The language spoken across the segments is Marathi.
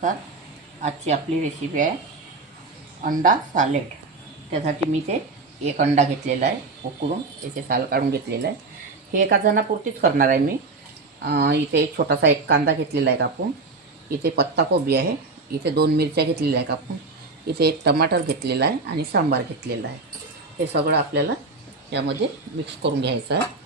तर आजची आपली रेसिपी आहे अंडा सालेड। त्यासाठी मी ते एक अंडा घेतलेला आहे, उकळून त्याचे साल काढून घेतलेलं आहे। हे एका जणापुरतीच करणार आहे मी। इथे एक छोटासा एक कांदा घेतलेला आहे कापून, इथे पत्ताकोबी आहे, इथे 2 मिरच्या घेतलेल्या आहे कापून, इथे एक टमाटर घेतलेला आहे आणि सांबार घेतलेला आहे। हे सगळं आपल्याला यामध्ये मिक्स करून घ्यायचं आहे।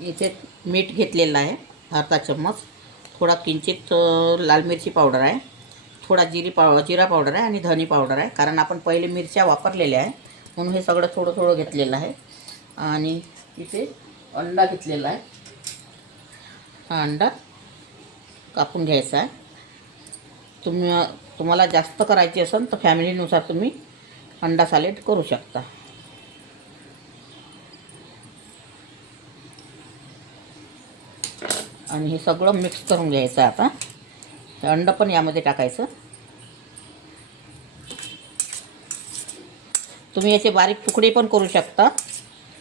इथे मीठ घेतलेलं आहे अर्धा चम्मच, थोडा किंचित लाल मिरची पावडर आहे, थोडा जिरा पावडर आहे आणि धनी पावडर आहे, कारण आपण पहिले मिरच्या वापरलेल्या आहे म्हणून हे सगळं थोडं थोडं घेतलेलं आहे। आणि इथे अंडा घेतलेला आहे, हा अंडा कापून घ्यायचा आहे। तुम्हाला जास्त करायची असेल तर फॅमिलीनुसार तुम्ही अंडा सालेड करू शकता। आणि हे सगळं मिक्स करून घ्यायचं। आता अंडं पण यामध्ये टाकायचं। तुम्ही याचे बारीक तुकडे पण करू शकता,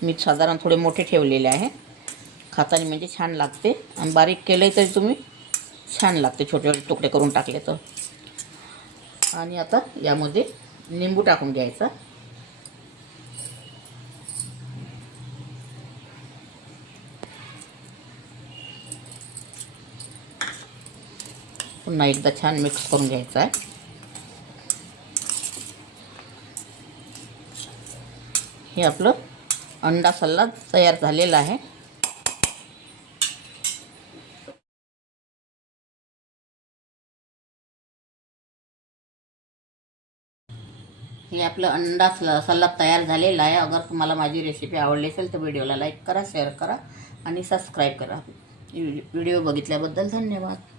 मी साधारण थोडे मोठे ठेवलेले आहे, खाताना म्हणजे छान लागते। आणि बारीक केले तरी तुम्ही छान लागते, छोटे छोटे तुकडे करून टाकले तर। आणि आता यामध्ये लिंबू टाकून घ्यायचा। पुन्हा एकदा छान मिक्स करून घ्यायचं आहे। हे आपलं अंडा सलाद तयार झालेला आहे। हे आपलं अंडा सलाद तयार झालेला आहे। अगर तुम्हाला माझी रेसिपी आवडली असेल तर व्हिडिओला लाईक करा, शेअर करा आणि सबस्क्राईब करा। व्हिडिओ बघितल्याबद्दल धन्यवाद।